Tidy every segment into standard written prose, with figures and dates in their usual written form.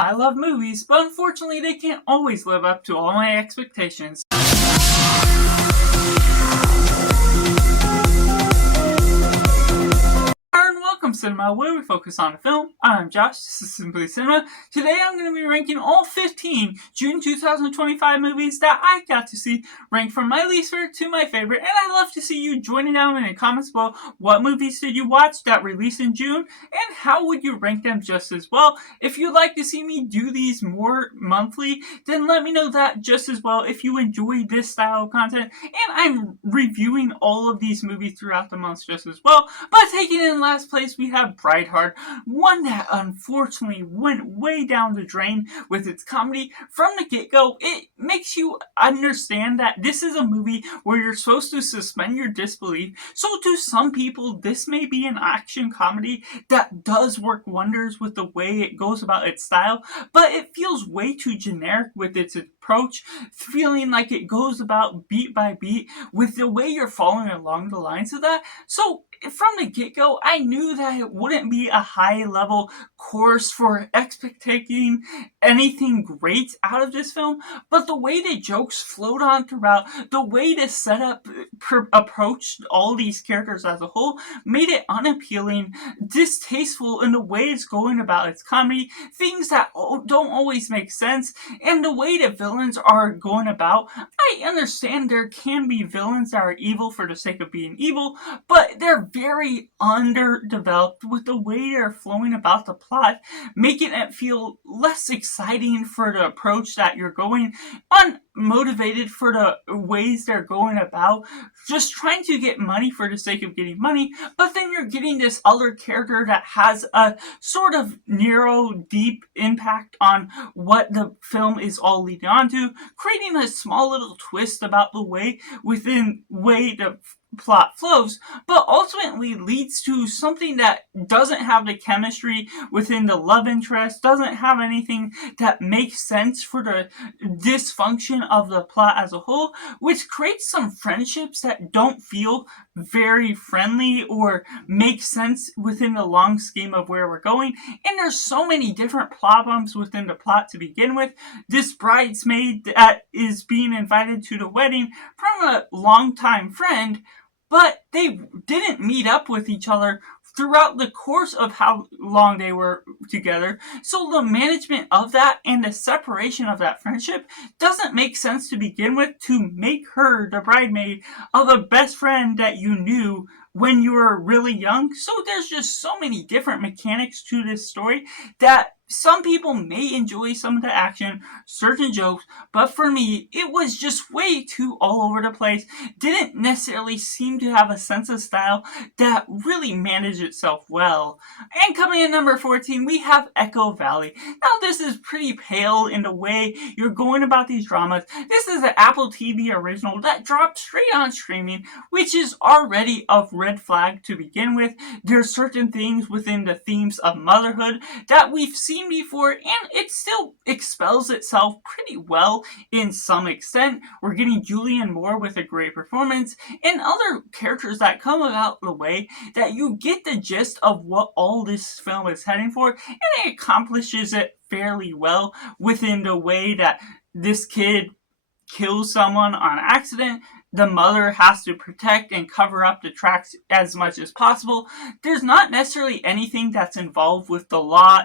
I love movies, but unfortunately they can't always live up to all my expectations. And welcome Cinema, where we focus on a film. I'm Josh, this is Simply Cinema. Today I'm going to be ranking all 15 June 2025 movies that I got to see, ranked from my least favorite to my favorite, and I'd love to see you joining down in the comments below. What movies did you watch that released in June, and how would you rank them just as well? If you'd like to see me do these more monthly, then let me know that just as well if you enjoy this style of content, and I'm reviewing all of these movies throughout the months just as well. But taking in last place, we have Brightheart, one that unfortunately went way down the drain with its comedy. From the get-go, it makes you understand that this is a movie where you're supposed to suspend your disbelief. So to some people, this may be an action comedy that does work wonders with the way it goes about its style, but it feels way too generic with its approach, feeling like it goes about beat by beat with the way you're following along the lines of that. So from the get-go, I knew that it wouldn't be a high-level course for expecting anything great out of this film, but the way the jokes flowed on throughout, the way the setup approached all these characters as a whole, made it unappealing, distasteful in the way it's going about its comedy, things that don't always make sense, and the way the villains are going about. I understand there can be villains that are evil for the sake of being evil, but they're very underdeveloped with the way they're flowing about the plot, making it feel less exciting for the approach that you're going, unmotivated for the ways they're going about, just trying to get money for the sake of getting money, but then you're getting this other character that has a sort of narrow, deep impact on what the film is all leading on to, creating a small little twist about the way the plot flows, but ultimately leads to something that doesn't have the chemistry within the love interest, doesn't have anything that makes sense for the dysfunction of the plot as a whole, which creates some friendships that don't feel very friendly or make sense within the long scheme of where we're going. And there's so many different plot bumps within the plot to begin with. This bridesmaid that is being invited to the wedding from a longtime friend, but they didn't meet up with each other throughout the course of how long they were together. So the management of that and the separation of that friendship doesn't make sense to begin with, to make her the bridesmaid of a best friend that you knew when you were really young. So there's just so many different mechanics to this story that some people may enjoy some of the action, certain jokes, but for me, it was just way too all over the place. Didn't necessarily seem to have a sense of style that really managed itself well. And coming in number 14, we have Echo Valley. Now, this is pretty pale in the way you're going about these dramas. This is an Apple TV original that dropped straight on streaming, which is already a red flag to begin with. There's certain things within the themes of motherhood that we've seen before, and it still expels itself pretty well in some extent. We're getting Julianne Moore with a great performance, and other characters that come about the way that you get the gist of what all this film is heading for, and it accomplishes it fairly well within the way that this kid kills someone on accident. The mother has to protect and cover up the tracks as much as possible. There's not necessarily anything that's involved with the law,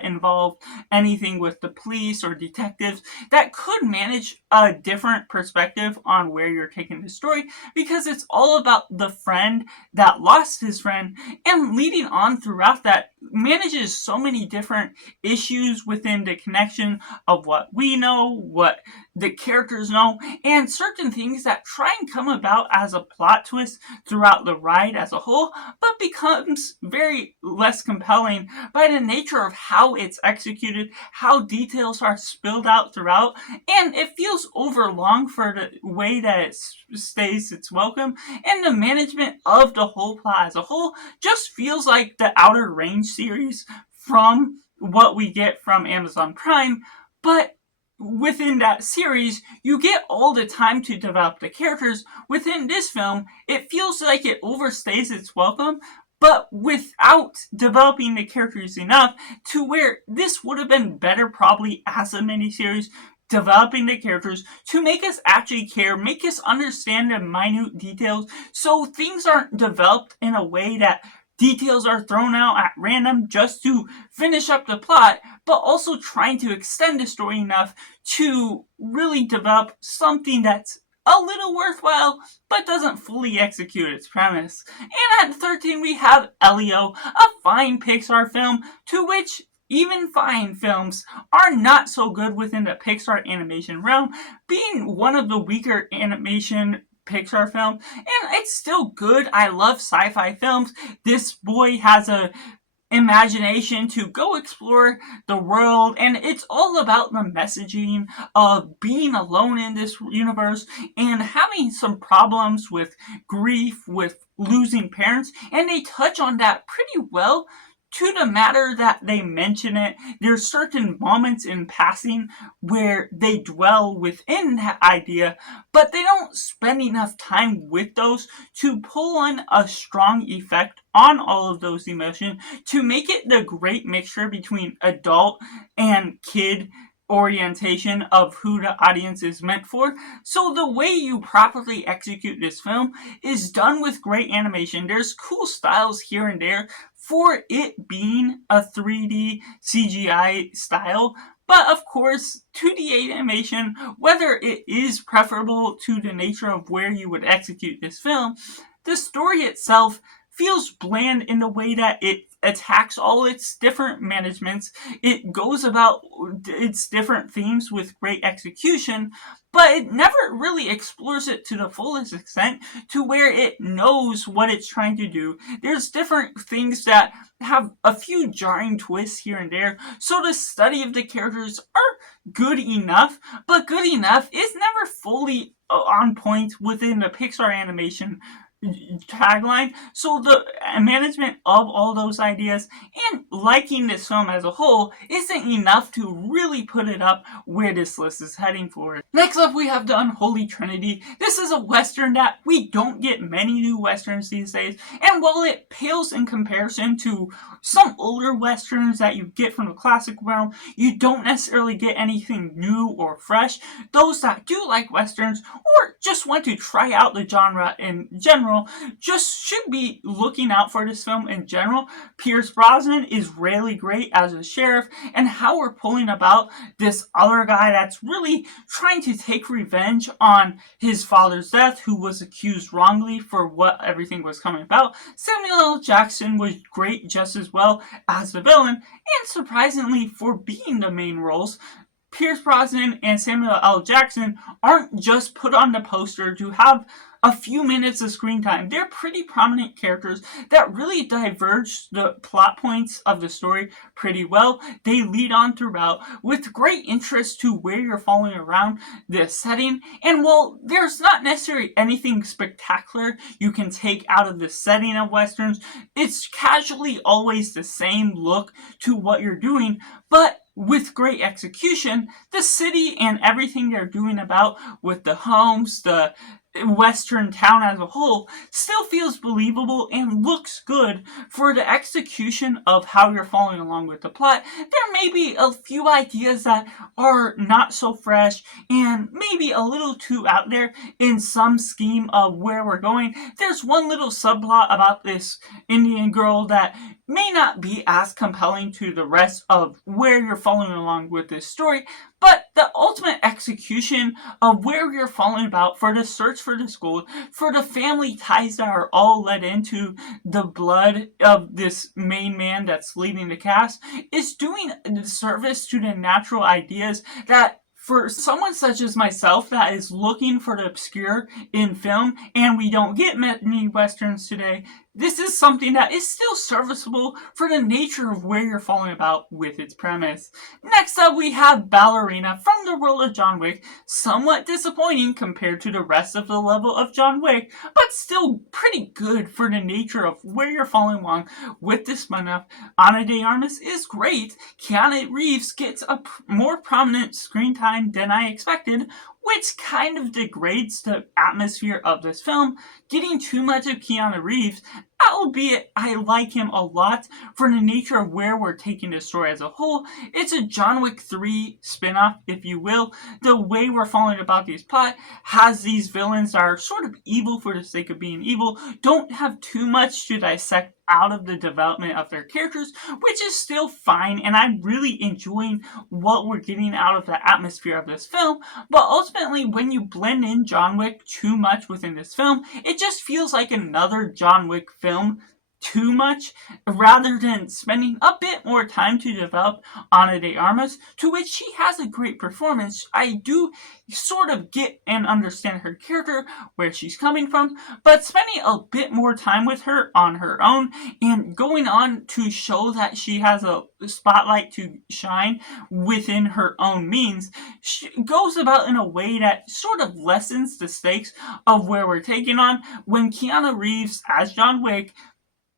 anything with the police or detectives that could manage a different perspective on where you're taking the story, because it's all about the friend that lost his friend, and leading on throughout that manages so many different issues within the connection of what we know, what the characters know, and certain things that try and come about as a plot twist throughout the ride as a whole, but becomes very less compelling by the nature of how it's executed, how details are spilled out throughout, and it feels overlong for the way that it stays its welcome, and the management of the whole plot as a whole just feels like the Outer Range series from what we get from Amazon Prime, but within that series, you get all the time to develop the characters. Within this film, it feels like it overstays its welcome, but without developing the characters enough to where this would have been better probably as a miniseries, developing the characters to make us actually care, make us understand the minute details, so things aren't developed in a way that details are thrown out at random just to finish up the plot, but also trying to extend the story enough to really develop something that's a little worthwhile, but doesn't fully execute its premise. And at 13, we have Elio, a fine Pixar film, to which even fine films are not so good within the Pixar animation realm, being one of the weaker animation Pixar film, and it's still good. I love sci-fi films. This boy has a imagination to go explore the world, and it's all about the messaging of being alone in this universe and having some problems with grief, with losing parents, and they touch on that pretty well. To the matter that they mention it, there's certain moments in passing where they dwell within that idea, but they don't spend enough time with those to pull on a strong effect on all of those emotions to make it the great mixture between adult and kid orientation of who the audience is meant for. So the way you properly execute this film is done with great animation. There's cool styles here and there for it being a 3D CGI style. But of course, 2D animation, whether it is preferable to the nature of where you would execute this film, the story itself feels bland in the way that it attacks all its different managements. It goes about its different themes with great execution, but it never really explores it to the fullest extent to where it knows what it's trying to do. There's different things that have a few jarring twists here and there, so the study of the characters are good enough, but good enough is never fully on point within the Pixar animation tagline. So the management of all those ideas and liking this film as a whole isn't enough to really put it up where this list is heading for. Next up, we have the Unholy Trinity. This is a western that we don't get many new westerns these days, and while it pales in comparison to some older westerns that you get from the classic realm, you don't necessarily get anything new or fresh. Those that do like westerns or just want to try out the genre in general just should be looking out for this film in general. Pierce Brosnan is really great as a sheriff, and how we're pulling about this other guy that's really trying to take revenge on his father's death, who was accused wrongly for what everything was coming about. Samuel L. Jackson was great just as well as the villain, and surprisingly for being the main roles, Pierce Brosnan and Samuel L. Jackson aren't just put on the poster to have a few minutes of screen time. They're pretty prominent characters that really diverge the plot points of the story pretty well. They lead on throughout with great interest to where you're following around the setting. And while there's not necessarily anything spectacular you can take out of the setting of westerns, it's casually always the same look to what you're doing, but with great execution, the city and everything they're doing about with the homes, the western town as a whole, still feels believable and looks good for the execution of how you're following along with the plot. There may be a few ideas that are not so fresh and maybe a little too out there in some scheme of where we're going. There's one little subplot about this Indian girl that may not be as compelling to the rest of where you're following along with this story, but the ultimate execution of where you're following about for the search for this gold, for the family ties that are all led into the blood of this main man that's leading the cast, is doing a service to the natural ideas that for someone such as myself that is looking for the obscure in film, and we don't get many westerns today, this is something that is still serviceable for the nature of where you're following about with its premise. Next up, we have Ballerina from the world of John Wick. Somewhat disappointing compared to the rest of the level of John Wick, but still pretty good for the nature of where you're following along with this spin-off. Ana de Armas is great. Keanu Reeves gets a more prominent screen time than I expected, which kind of degrades the atmosphere of this film. Getting too much of Keanu Reeves albeit I like him a lot for the nature of where we're taking the story as a whole. It's a John Wick 3 spin-off, if you will. The way we're following about these plot has these villains that are sort of evil for the sake of being evil, don't have too much to dissect out of the development of their characters, which is still fine, and I'm really enjoying what we're getting out of the atmosphere of this film. But ultimately, when you blend in John Wick too much within this film, it just feels like another John Wick film too much, rather than spending a bit more time to develop Ana de Armas, to which she has a great performance. I do sort of get and understand her character, where she's coming from, but spending a bit more time with her on her own and going on to show that she has a spotlight to shine within her own means, she goes about in a way that sort of lessens the stakes of where we're taking on when Keanu Reeves as John Wick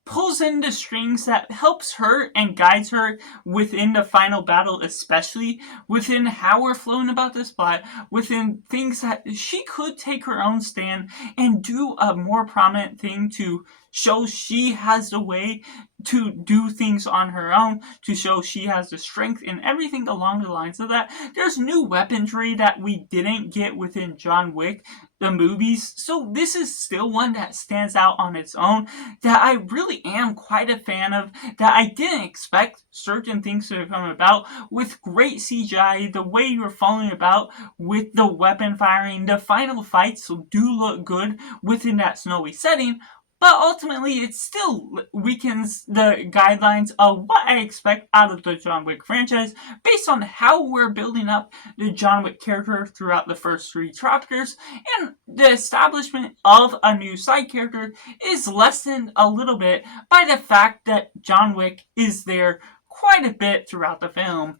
pulls in the strings that helps her and guides her within the final battle, especially within how we're flowing about this plot, within things that she could take her own stand and do a more prominent thing to show she has the way to do things on her own, to show she has the strength and everything along the lines of that. There's new weaponry that we didn't get within John Wick, the movies, so this is still one that stands out on its own, that I really am quite a fan of, that I didn't expect certain things to come about, with great CGI, the way you're following about with the weapon firing, the final fights do look good within that snowy setting. But ultimately, it still weakens the guidelines of what I expect out of the John Wick franchise based on how we're building up the John Wick character throughout the first 3 chapters, and the establishment of a new side character is lessened a little bit by the fact that John Wick is there quite a bit throughout the film.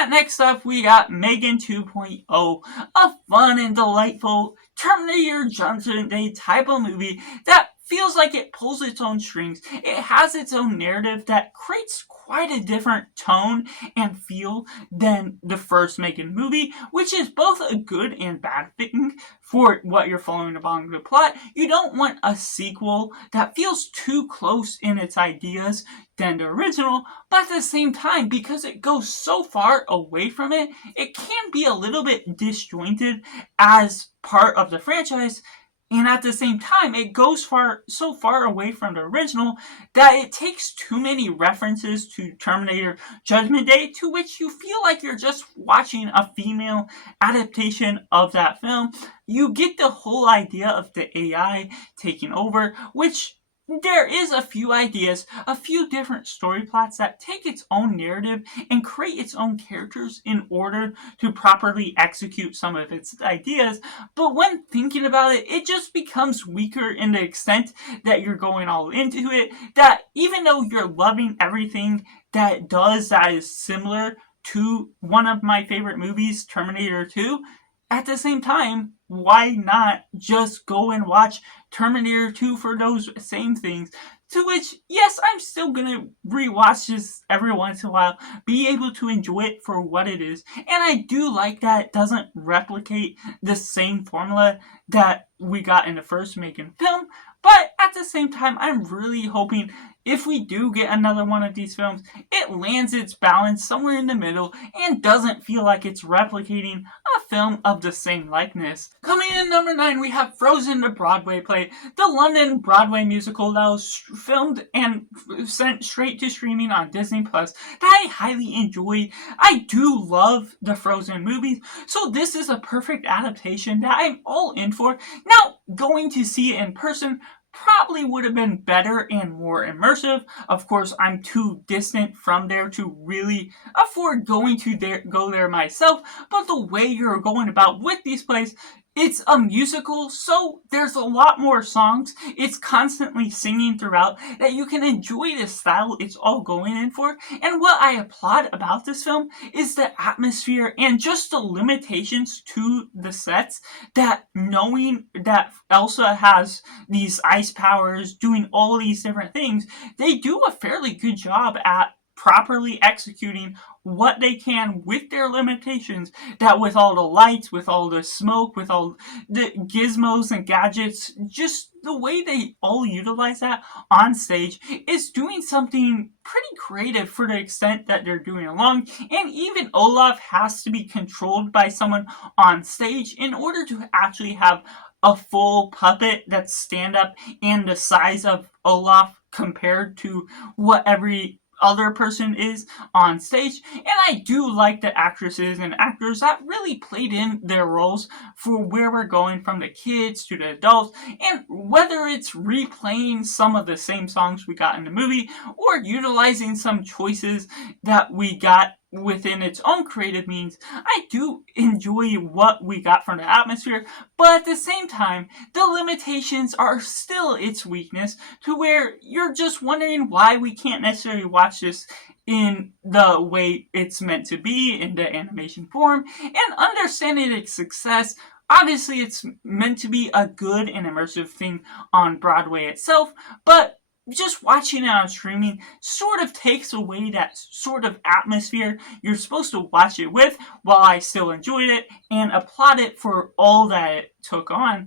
And next up, we got Megan 2.0, a fun and delightful Terminator Judgment Day type of movie that feels like it pulls its own strings. It has its own narrative that creates quite a different tone and feel than the first Megan movie, which is both a good and bad thing for what you're following along the plot. You don't want a sequel that feels too close in its ideas than the original, but at the same time, because it goes so far away from it, it can be a little bit disjointed as part of the franchise. And at the same time, it goes so far away from the original that it takes too many references to Terminator Judgment Day, to which you feel like you're just watching a female adaptation of that film. You get the whole idea of the AI taking over, which there is a few ideas, a few different story plots that take its own narrative and create its own characters in order to properly execute some of its ideas. But when thinking about it, it just becomes weaker in the extent that you're going all into it, that even though you're loving everything that it does that is similar to one of my favorite movies, Terminator 2, at the same time, why not just go and watch Terminator 2 for those same things? To which, yes, I'm still gonna rewatch this every once in a while, be able to enjoy it for what it is. And I do like that it doesn't replicate the same formula that we got in the first Megan film. But at the same time, I'm really hoping if we do get another one of these films, it lands its balance somewhere in the middle and doesn't feel like it's replicating a film of the same likeness. Coming in number 9, we have Frozen, the Broadway play, the London Broadway musical that was filmed and sent straight to streaming on Disney Plus that I highly enjoyed. I do love the Frozen movies, so this is a perfect adaptation that I'm all in for. Now, going to see it in person probably would have been better and more immersive. Of course, I'm too distant from there to really afford going to go there myself, but the way you're going about with these plays, it's a musical, so there's a lot more songs. It's constantly singing throughout that you can enjoy the style it's all going in for. And what I applaud about this film is the atmosphere and just the limitations to the sets, that knowing that Elsa has these ice powers, doing all these different things, they do a fairly good job at properly executing what they can with their limitations, that with all the lights, with all the smoke, with all the gizmos and gadgets, just the way they all utilize that on stage is doing something pretty creative for the extent that they're doing along. And even Olaf has to be controlled by someone on stage in order to actually have a full puppet that's stand up and the size of Olaf compared to what every other person is on stage. And I do like the actresses and actors that really played in their roles for where we're going from the kids to the adults, and whether it's replaying some of the same songs we got in the movie or utilizing some choices that we got within its own creative means, I do enjoy what we got from the atmosphere, but at the same time, the limitations are still its weakness, to where you're just wondering why we can't necessarily watch this in the way it's meant to be, in the animation form, and understanding its success. Obviously, it's meant to be a good and immersive thing on Broadway itself, but just watching it on streaming sort of takes away that sort of atmosphere you're supposed to watch it with. While I still enjoyed it and applaud it for all that it took on,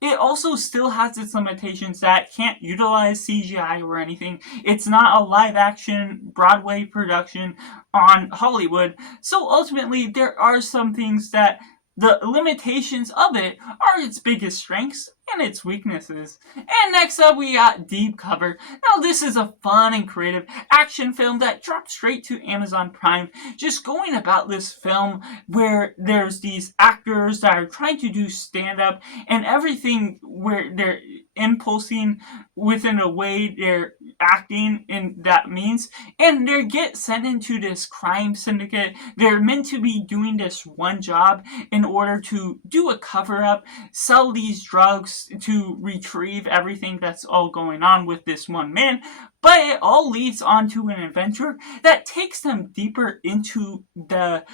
it also still has its limitations that can't utilize CGI or anything. It's not a live action Broadway production on Hollywood. So ultimately, there are some things that the limitations of it are its biggest strengths and its weaknesses. And next up, we got Deep Cover. Now, this is a fun and creative action film that dropped straight to Amazon Prime, just going about this film where there's these actors that are trying to do stand-up and everything, where they're impulsing within a way they're acting in that means, and they get sent into this crime syndicate. They're meant to be doing this one job in order to do a cover-up, sell these drugs to retrieve everything that's all going on with this one man. But it all leads onto an adventure that takes them deeper into the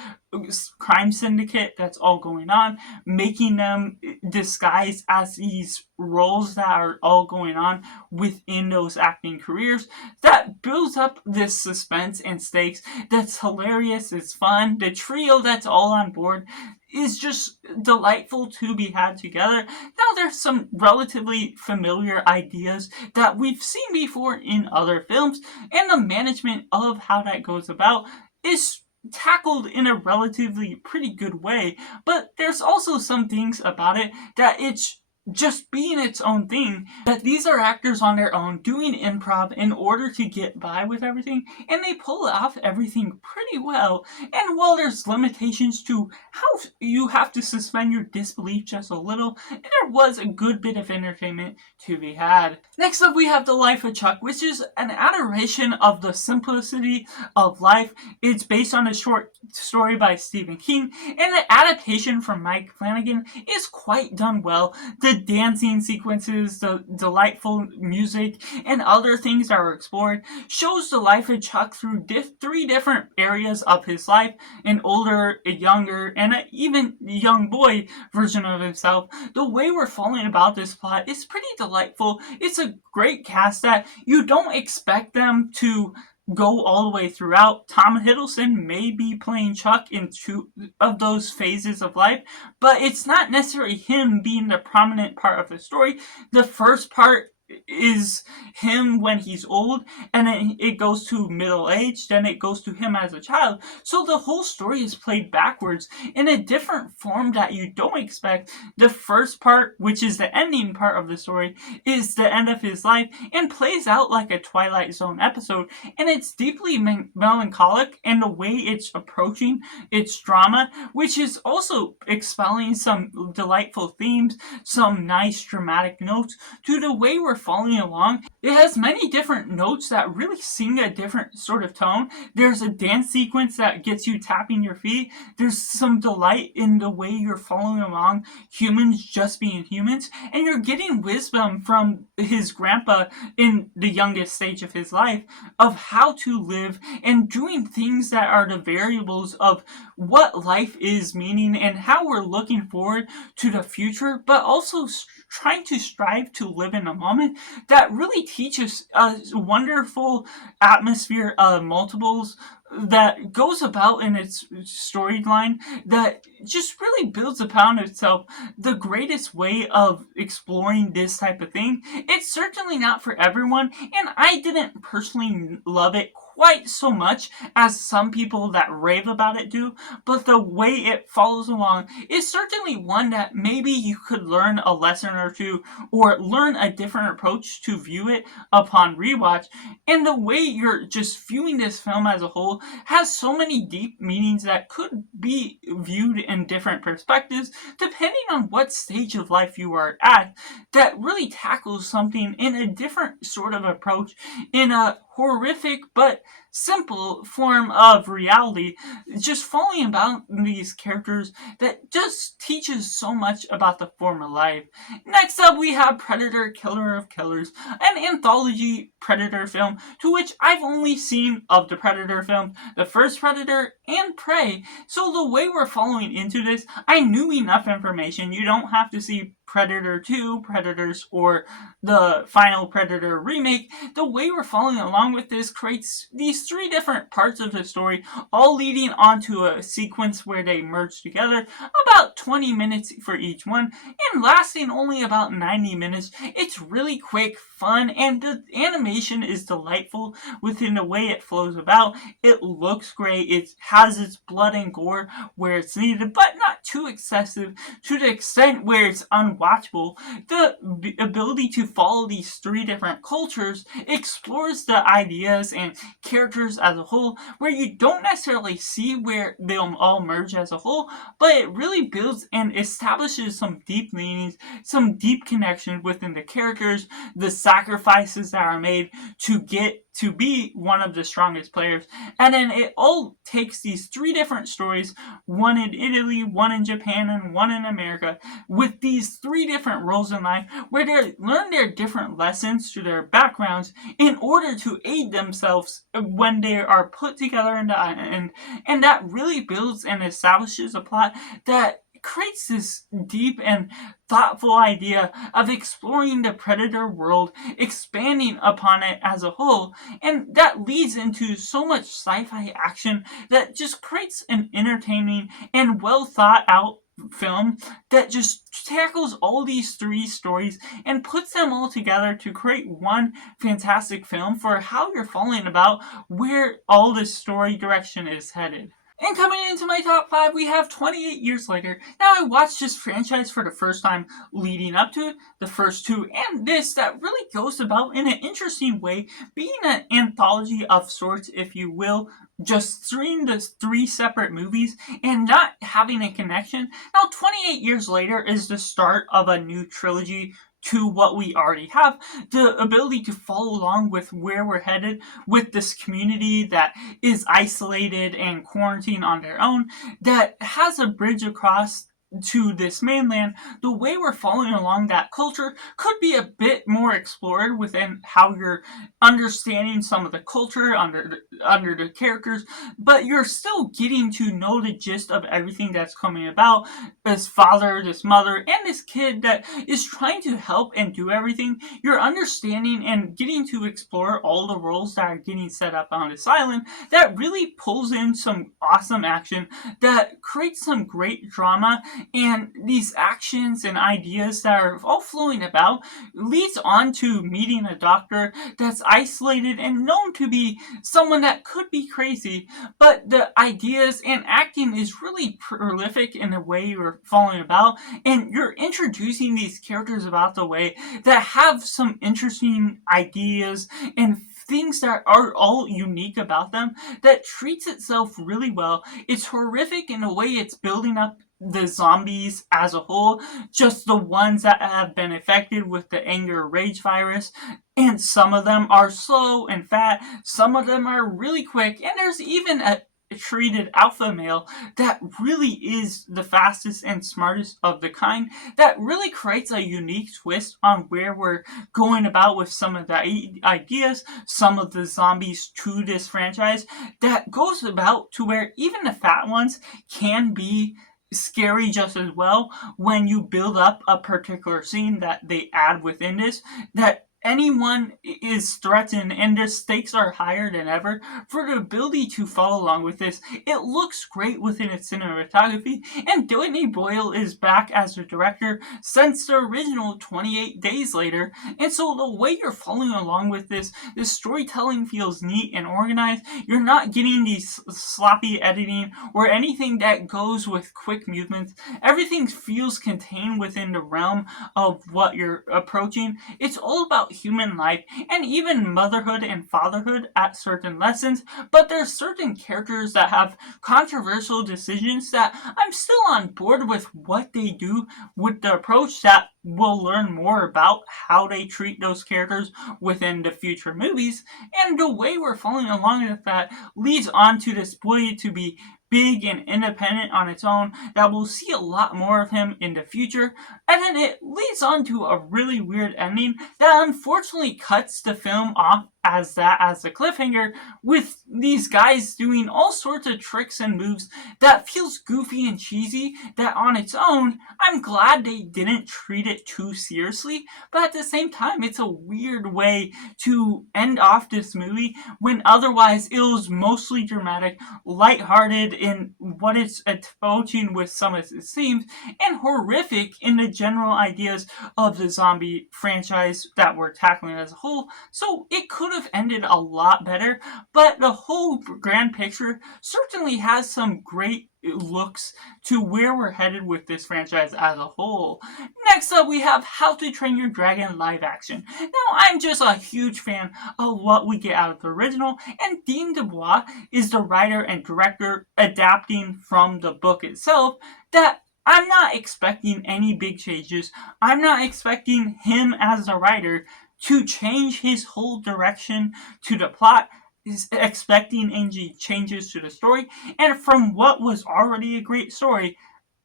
crime syndicate that's all going on, making them disguise as these roles that are all going on within those acting careers. That builds up this suspense and stakes that's hilarious, it's fun. The trio that's all on board is just delightful to be had together. Now, there's some relatively familiar ideas that we've seen before in other films, and the management of how that goes about is tackled in a relatively pretty good way. But there's also some things about it that it's just being its own thing, that these are actors on their own doing improv in order to get by with everything, and they pull off everything pretty well. And while there's limitations to how you have to suspend your disbelief just a little, there was a good bit of entertainment to be had. Next up, we have The Life of Chuck, which is an adoration of the simplicity of life. It's based on a short story by Stephen King, and the adaptation from Mike Flanagan is quite done well. The dancing sequences, the delightful music, and other things that were explored shows the life of Chuck through three different areas of his life: an older, a younger, and an even young boy version of himself. The way we're following about this plot is pretty delightful. It's a great cast that you don't expect them to go all the way throughout. Tom Hiddleston may be playing Chuck in two of those phases of life, but it's not necessarily him being the prominent part of the story. The first part is him when he's old, and then it goes to middle age, then it goes to him as a child. So the whole story is played backwards in a different form that you don't expect. The first part, which is the ending part of the story, is the end of his life and plays out like a Twilight Zone episode, and it's deeply melancholic in the way it's approaching its drama, which is also expelling some delightful themes, some nice dramatic notes to the way we're following along. It has many different notes that really sing a different sort of tone. There's a dance sequence that gets you tapping your feet. There's some delight in the way you're following along, humans just being humans, and you're getting wisdom from his grandpa in the youngest stage of his life of how to live and doing things that are the variables of what life is meaning and how we're looking forward to the future, but also trying to strive to live in a moment. That really teaches a wonderful atmosphere of multiples that goes about in its storyline that just really builds upon itself the greatest way of exploring this type of thing. It's certainly not for everyone, and I didn't personally love it quite so much as some people that rave about it do, but the way it follows along is certainly one that maybe you could learn a lesson or two or learn a different approach to view it upon rewatch. And the way you're just viewing this film as a whole has so many deep meanings that could be viewed in different perspectives depending on what stage of life you are at, that really tackles something in a different sort of approach, in a horrific but simple form of reality, just falling about these characters that just teaches so much about the form of life. Next up, we have Predator Killer of Killers, an anthology Predator film to which I've only seen of the Predator film, the first Predator and Prey. So the way we're following into this, I knew enough information. You don't have to see Predator 2, Predators, or the final Predator remake. The way we're following along with this creates these three different parts of the story, all leading onto a sequence where they merge together, about 20 minutes for each one, and lasting only about 90 minutes. It's really quick, fun, and the animation is delightful within the way it flows about. It looks great. It has its blood and gore where it's needed, but not too excessive to the extent where it's unwatchable. The ability to follow these three different cultures explores the ideas and characters as a whole, where you don't necessarily see where they'll all merge as a whole, but it really builds and establishes some deep meanings, some deep connections within the characters, the sacrifices that are made to get to be one of the strongest players. And then it all takes these three different stories, one in Italy, one in Japan, and one in America, with these three different roles in life where they learn their different lessons through their backgrounds in order to aid themselves when they are put together in the end. And that really builds and establishes a plot that creates this deep and thoughtful idea of exploring the Predator world, expanding upon it as a whole, and that leads into so much sci-fi action that just creates an entertaining and well thought out film that just tackles all these three stories and puts them all together to create one fantastic film for how you're following about where all this story direction is headed. And coming into my top 5, we have 28 Years Later. Now, I watched this franchise for the first time leading up to it, the first two, and this, that really goes about in an interesting way, being an anthology of sorts, if you will, just seeing the three separate movies and not having a connection. Now, 28 Years Later is the start of a new trilogy to what we already have, the ability to follow along with where we're headed with this community that is isolated and quarantined on their own, that has a bridge across to this mainland. The way we're following along that culture could be a bit more explored within how you're understanding some of the culture under the characters, but you're still getting to know the gist of everything that's coming about. This father, this mother, and this kid that is trying to help and do everything. You're understanding and getting to explore all the roles that are getting set up on this island. That really pulls in some awesome action that creates some great drama, and these actions and ideas that are all flowing about leads on to meeting a doctor that's isolated and known to be someone that could be crazy, but the ideas and acting is really prolific in the way you're following about, and you're introducing these characters about the way that have some interesting ideas and things that are all unique about them, that treats itself really well. It's horrific in the way it's building up the zombies as a whole, just the ones that have been affected with the anger rage virus, and some of them are slow and fat, some of them are really quick, and there's even a treated alpha male that really is the fastest and smartest of the kind, that really creates a unique twist on where we're going about with some of the ideas, some of the zombies to this franchise, that goes about to where even the fat ones can be scary just as well when you build up a particular scene that they add within this, that anyone is threatened and the stakes are higher than ever, for the ability to follow along with this. It looks great within its cinematography, and Danny Boyle is back as the director since the original 28 Days Later, and so the way you're following along with this storytelling feels neat and organized. You're not getting these sloppy editing or anything that goes with quick movements. Everything feels contained within the realm of what you're approaching. It's all about human life and even motherhood and fatherhood at certain lessons, but there's certain characters that have controversial decisions that I'm still on board with what they do with the approach, that we'll learn more about how they treat those characters within the future movies, and the way we're following along with that leads on to this boy to be big and independent on its own, that we'll see a lot more of him in the future. And then it leads on to a really weird ending that unfortunately cuts the film off as a cliffhanger, with these guys doing all sorts of tricks and moves that feels goofy and cheesy, that on its own, I'm glad they didn't treat it too seriously, but at the same time, it's a weird way to end off this movie when otherwise it was mostly dramatic, lighthearted in what it's approaching with some of its themes, and horrific in the general ideas of the zombie franchise that we're tackling as a whole. So it could have ended a lot better, but the whole grand picture certainly has some great looks to where we're headed with this franchise as a whole. Next up, we have How to Train Your Dragon live action. Now, I'm just a huge fan of what we get out of the original, and Dean DuBois is the writer and director adapting from the book itself, that I'm not expecting any big changes. I'm not expecting him as a writer to change his whole direction to the plot, is expecting any changes to the story, and from what was already a great story,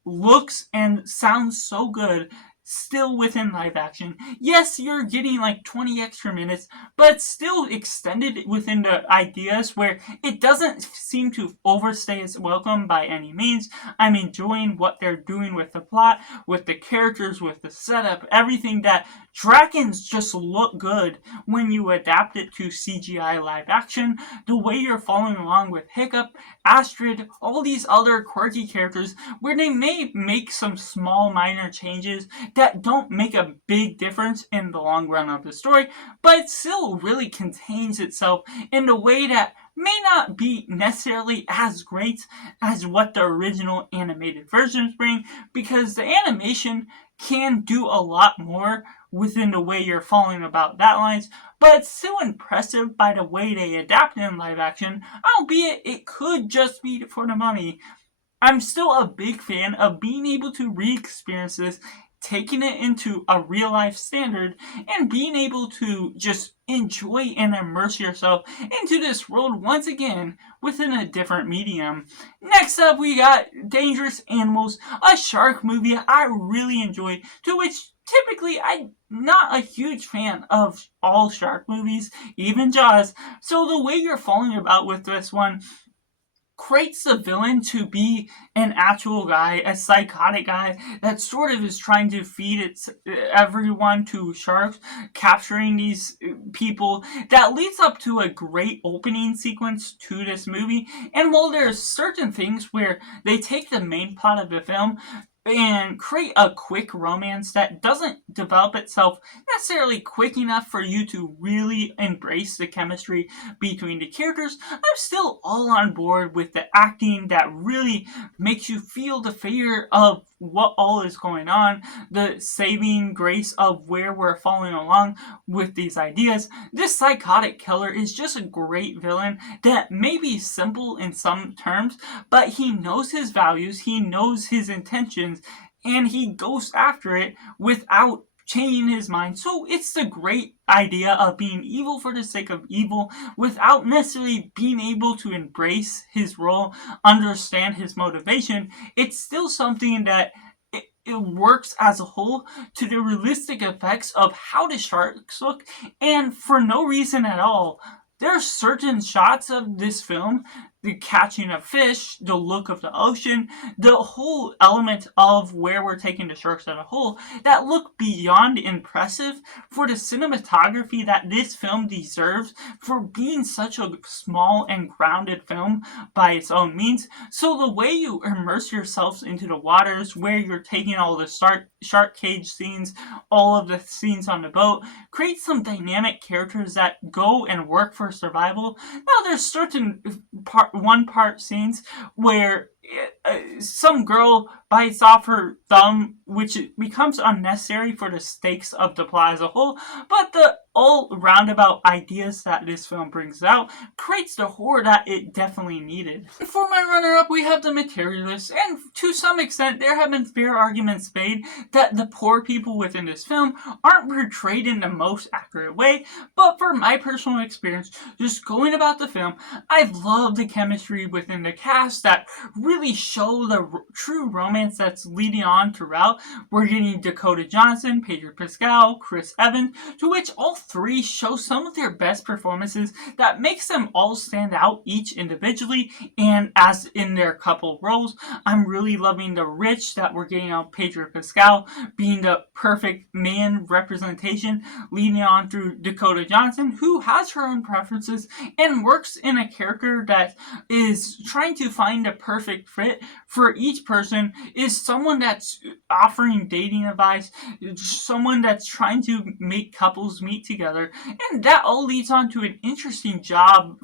looks and sounds so good still within live action. Yes, you're getting like 20 extra minutes, but still extended within the ideas where it doesn't seem to overstay its welcome by any means. I'm enjoying what they're doing with the plot, with the characters, with the setup, everything. That dragons just look good when you adapt it to CGI live action. The way you're following along with Hiccup, Astrid, all these other quirky characters, where they may make some small minor changes that don't make a big difference in the long run of the story, but it still really contains itself in a way that may not be necessarily as great as what the original animated versions bring, because the animation can do a lot more within the way you're following about that lines, but it's still impressive by the way they adapt in live action, albeit it could just be for the money. I'm still a big fan of being able to re-experience this, taking it into a real life standard, and being able to just enjoy and immerse yourself into this world once again within a different medium. Next up, we got Dangerous Animals, a shark movie I really enjoyed, to which typically I'm not a huge fan of all shark movies, even Jaws. So the way you're falling about with this one creates the villain to be an actual guy, a psychotic guy that sort of is trying to feed everyone to sharks, capturing these people. That leads up to a great opening sequence to this movie. And while there's certain things where they take the main plot of the film and create a quick romance that doesn't develop itself necessarily quick enough for you to really embrace the chemistry between the characters, I'm still all on board with the acting that really makes you feel the fear of what all is going on, the saving grace of where we're following along with these ideas. This psychotic killer is just a great villain that may be simple in some terms, but he knows his values, he knows his intentions, and he goes after it without changing his mind. So it's the great idea of being evil for the sake of evil without necessarily being able to embrace his role, understand his motivation. It's still something that it works as a whole to the realistic effects of how the sharks look, and for no reason at all. There are certain shots of this film the catching of fish, the look of the ocean, the whole element of where we're taking the sharks as a whole, that look beyond impressive for the cinematography that this film deserves for being such a small and grounded film by its own means. So the way you immerse yourselves into the waters, where you're taking all the shark cage scenes, all of the scenes on the boat, creates some dynamic characters that go and work for survival. Now there's certain one part scenes where some girl bites off her thumb, which becomes unnecessary for the stakes of the plot as a whole, but the all roundabout ideas that this film brings out creates the horror that it definitely needed. And for my runner-up, we have The Materialist, and to some extent there have been fair arguments made that the poor people within this film aren't portrayed in the most accurate way, but for my personal experience, just going about the film, I love the chemistry within the cast that really show the true romance that's leading on throughout. We're getting Dakota Johnson, Pedro Pascal, Chris Evans, to which all three show some of their best performances that makes them all stand out each individually and as in their couple roles. I'm really loving the rich that we're getting on Pedro Pascal being the perfect man representation, leading on through Dakota Johnson, who has her own preferences and works in a character that is trying to find a perfect fit for each person, is someone that's offering dating advice, someone that's trying to make couples meet together, and that all leads on to an interesting job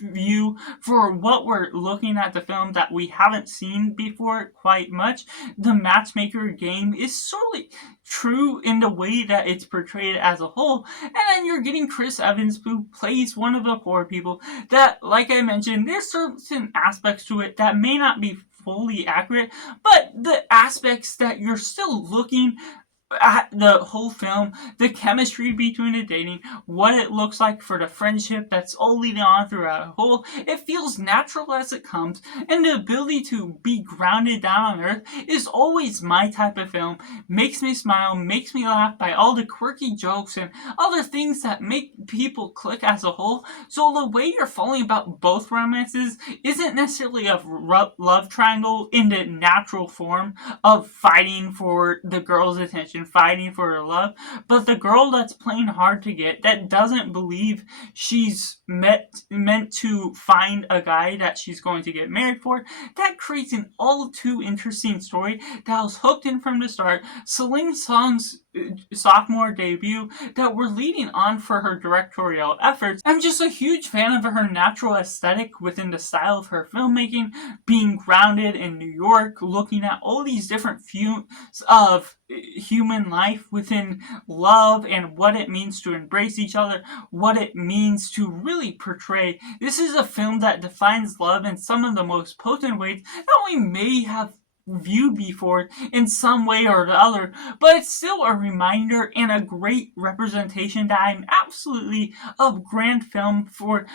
view for what we're looking at the film that we haven't seen before quite much. The matchmaker game is sorely true in the way that it's portrayed as a whole, and then you're getting Chris Evans, who plays one of the poor people that, like I mentioned, there's certain aspects to it that may not be fully accurate, but the aspects that you're still looking at the whole film, the chemistry between the dating, what it looks like for the friendship that's all leading on throughout the whole, it feels natural as it comes, and the ability to be grounded down on earth is always my type of film. Makes me smile, makes me laugh by all the quirky jokes and other things that make people click as a whole. So the way you're falling about both romances isn't necessarily a love triangle in the natural form of fighting for the girl's attention, fighting for her love, but the girl that's playing hard to get, that doesn't believe she's meant to find a guy that she's going to get married for, that creates an all too interesting story that I was hooked in from the start. Celine Song's sophomore debut that we're leading on for her directorial efforts. I'm just a huge fan of her natural aesthetic within the style of her filmmaking, being grounded in New York, looking at all these different views of human life within love and what it means to embrace each other, what it means to really portray. This is a film that defines love in some of the most potent ways that we may have viewed before in some way or the other, but it's still a reminder and a great representation that I'm absolutely a grand film for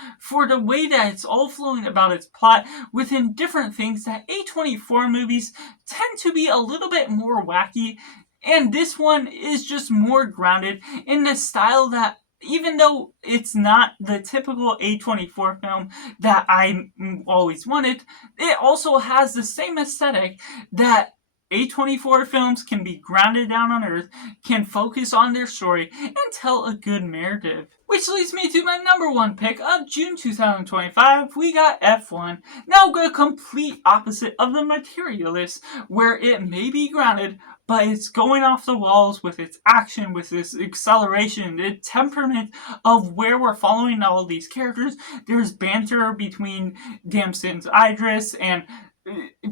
the way that it's all flowing about its plot within different things that A24 movies tend to be a little bit more wacky, and this one is just more grounded in the style that, even though it's not the typical A24 film that I always wanted, it also has the same aesthetic that A24 films can be grounded down on earth, can focus on their story, and tell a good narrative. Which leads me to my number one pick of June 2025, we got F1. Now the complete opposite of The Materialist, where it may be grounded, but it's going off the walls with its action, with its acceleration, the temperament of where we're following all these characters. There's banter between Damson's Idris and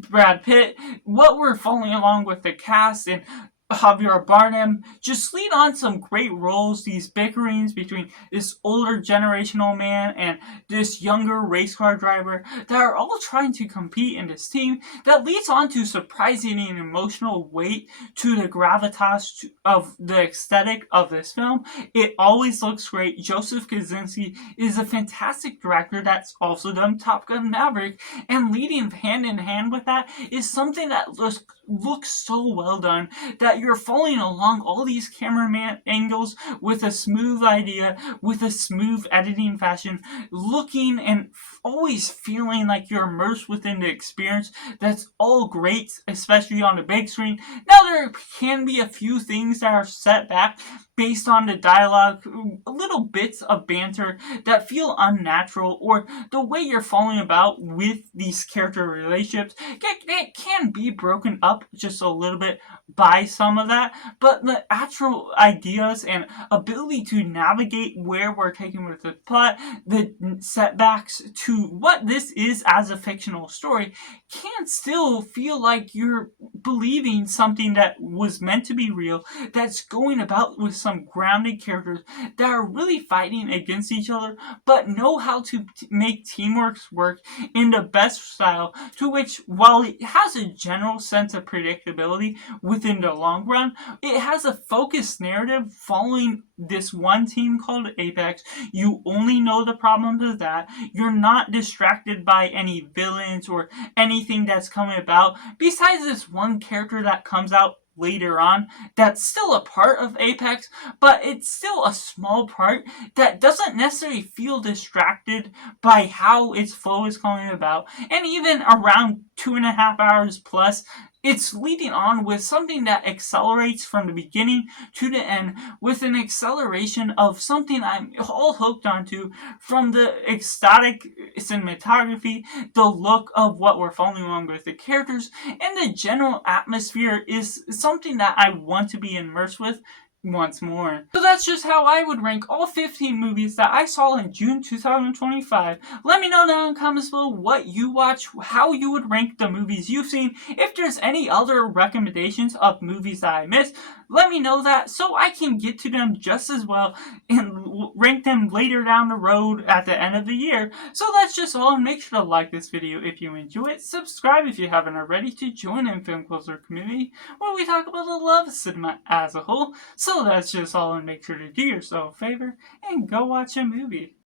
Brad Pitt. What we're following along with the cast and Javier Bardem just lead on some great roles, these bickerings between this older generational man and this younger race car driver that are all trying to compete in this team, that leads on to surprising and emotional weight to the gravitas of the aesthetic of this film. It always looks great. Joseph Kosinski is a fantastic director that's also done Top Gun Maverick, and leading hand in hand with that is something that looks so well done that you're following along all these cameraman angles with a smooth idea, with a smooth editing fashion, looking and always feeling like you're immersed within the experience. That's all great, especially on the big screen. Now, there can be a few things that are set back based on the dialogue, little bits of banter that feel unnatural, or the way you're falling about with these character relationships. It can be broken up just a little bit by some of that, but the actual ideas and ability to navigate where we're taking with the plot, the setbacks to what this is as a fictional story, can still feel like you're believing something that was meant to be real, that's going about with some grounded characters that are really fighting against each other, but know how to make teamwork work in the best style, to which, while it has a general sense of predictability within the long run, it has a focused narrative following this one team called Apex. You only know the problems of that. You're not distracted by any villains or anything that's coming about, besides this one character that comes out later on that's still a part of Apex, but it's still a small part that doesn't necessarily feel distracted by how its flow is coming about. And even around 2.5 hours plus, it's leading on with something that accelerates from the beginning to the end, with an acceleration of something I'm all hooked onto, from the ecstatic cinematography, the look of what we're following along with the characters, and the general atmosphere is something that I want to be immersed with once more. So that's just how I would rank all 15 movies that I saw in June 2025. Let me know down in the comments below what you watch, how you would rank the movies you've seen. If there's any other recommendations of movies that I missed, let me know that so I can get to them just as well and rank them later down the road at the end of the year. So that's just all, and make sure to like this video if you enjoy it, subscribe if you haven't already to join in Film Closer community, where we talk about the love of cinema as a whole. So that's just all, and make sure to do yourself a favor and go watch a movie.